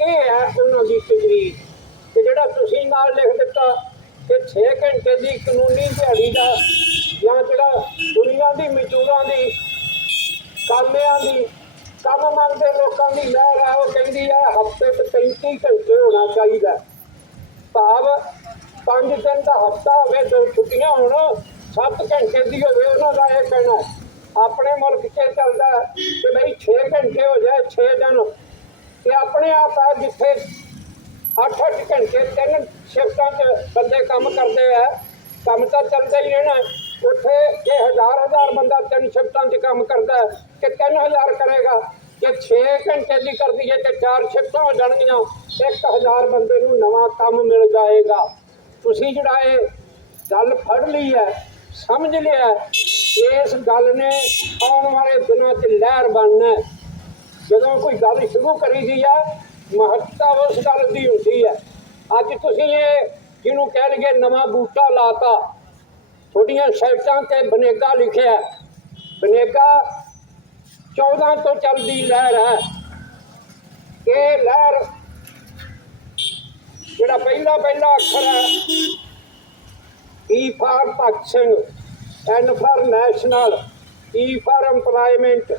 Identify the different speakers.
Speaker 1: ਇਹ ਹੈ ਉਹਨਾਂ ਦੀ ਤਜਵੀਜ਼ ਤੇ ਜਿਹੜਾ ਤੁਸੀਂ ਨਾਲ ਲਿਖ ਦਿੱਤਾ ਕਿ 6 ਘੰਟੇ ਦੀ ਕਾਨੂੰਨੀ ਦਿਹਾੜੀ ਦਾ ਜਾਂ ਜਿਹੜਾ ਦੁਨੀਆ ਦੀ ਮਜ਼ਦੂਰਾਂ ਦੀ, ਕਾਮਿਆਂ ਦੀ, ਕੰਮ ਮੰਗਦੇ ਲੋਕਾਂ ਦੀ ਲਹਿਰ ਹੈ, ਉਹ ਕਹਿੰਦੀ ਹੈ ਹਫ਼ਤੇ 'ਚ 35 ਘੰਟੇ ਹੋਣਾ ਚਾਹੀਦਾ। ਭਾਵ ਪੰਜ ਦਿਨ ਦਾ ਹਫ਼ਤਾ ਹੋਵੇ, ਦੋ ਛੁੱਟੀਆਂ ਹੋਣ 7 ਘੰਟੇ ਦੀ ਹੋਵੇ, ਉਹਨਾਂ ਦਾ ਇਹ ਕਹਿਣਾ ਆਪਣੇ ਮੁਲਕ 'ਚ ਇਹ ਚੱਲਦਾ ਕਿ ਬਈ 6 ਘੰਟੇ ਹੋ ਜਾਏ 6 ਦਿਨ ਤੇ ਆਪਣੇ ਆਪ ਹੈ ਜਿੱਥੇ 8-8 ਘੰਟੇ, ਤਿੰਨ ਸ਼ਿਫਟਾਂ 'ਚ ਬੰਦੇ ਕੰਮ ਕਰਦੇ ਆ, ਕੰਮ ਤਾਂ ਚੱਲਦਾ ਹੀ ਰਹਿਣਾ ਉੱਥੇ ਇਹ ਹਜ਼ਾਰ ਹਜ਼ਾਰ ਬੰਦਾ ਤਿੰਨ ਸ਼ਿਫਟਾਂ 'ਚ ਕੰਮ ਕਰਦਾ ਹੈ ਕਿ 3000 ਕਰੇਗਾ। ਜੇ 6 ਘੰਟੇ ਦੀ ਕਰਦੀ ਹੈ, ਤੇ ਚਾਰ ਸ਼ਿਫਟਾਂ ਹੋ ਜਾਣਗੀਆਂ। 1000 ਬੰਦੇ ਨੂੰ ਨਵਾਂ ਕੰਮ ਮਿਲ ਜਾਏਗਾ। ਤੁਸੀਂ ਜਿਹੜਾ ਇਹ ਗੱਲ ਫੜ ਲਈ ਹੈ, ਸਮਝ ਲਿਆ ਇਸ ਗੱਲ ਨੇ ਆਉਣ ਵਾਲੇ ਦਿਨਾਂ 'ਚ ਲਹਿਰ ਬਣਨਾ ਹੈ। ਜਦੋਂ ਕੋਈ ਗੱਲ ਸ਼ੁਰੂ ਕਰੀ ਦੀ ਹੈ ਮਹੱਤਤਾ ਉਸ ਗੱਲ ਦੀ ਹੁੰਦੀ ਹੈ ਅੱਜ ਤੁਸੀਂ ਇਹ ਜਿਹਨੂੰ ਕਹਿ ਲਈਏ ਨਵਾਂ ਬੂਟਾ ਲਾਤਾ, ਤੁਹਾਡੀਆਂ ਸਾਈਟਾਂ ਤੇ ਬਨੇਗਾ ਲਿਖਿਆ। ਬਨੇਗਾ 14 ਤੋਂ ਚੱਲਦੀ ਲਹਿਰ ਹੈ। ਇਹ ਲਹਿਰ ਜਿਹੜਾ ਪਹਿਲਾ ਪਹਿਲਾ ਅੱਖਰ ਹੈ E for Bhagat Singh N for national E for EMPLOYMENT